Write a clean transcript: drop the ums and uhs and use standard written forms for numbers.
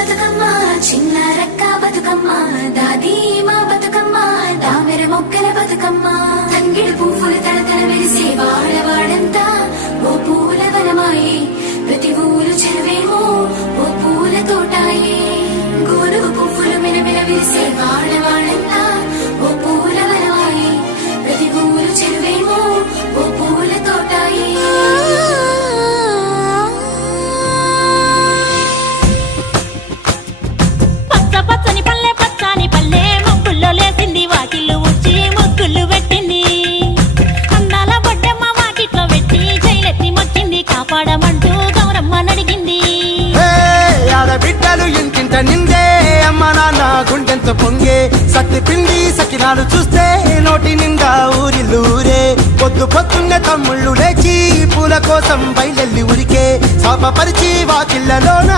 బతుకమ్మ చిన్న రక్క బతుకమ్మ దాది మా బతుకమ్మ దామెర మొక్కల బతుకమ్మ తంగిడు పువ్వులు తడతల మెరిసే వాడవాడంతా ఓ పూల వనమాయే ప్రతి ఊరు చెరువేమో ఓ పూల తోటాయే గోరుగు పువ్వులు మెలమెల విరిసే వాడవాడంతా ఓ పూల వనమాయే ప్రతి ఊరు చెరువేమో ఓ పూల తోటాయే పచ్చని పల్లె పచ్చని పల్లె మొక్కుల్లో లేసింది వాకిళ్ళు ఉచ్చి ముగ్గులు పెట్టింది అందాల బొడ్డమ్మ వాకిట్లో పెట్టి జైలెత్తి మొక్కింది కాపాడమంటూ గౌరమ్మ నడిగింది ఆడబిడ్డలు ఇంటింట నిందే అమ్మ నాన్న గుండెంత పొంగే సత్తి పిండి సకినాలు చూస్తే నోటి నిండా ఊరిల్లూరే పొద్దున్నే తమ్ముళ్ళు లేచి పూల కోసం బయలెల్లి ఉరికే శాపపరిచి వాకిళ్ళలోన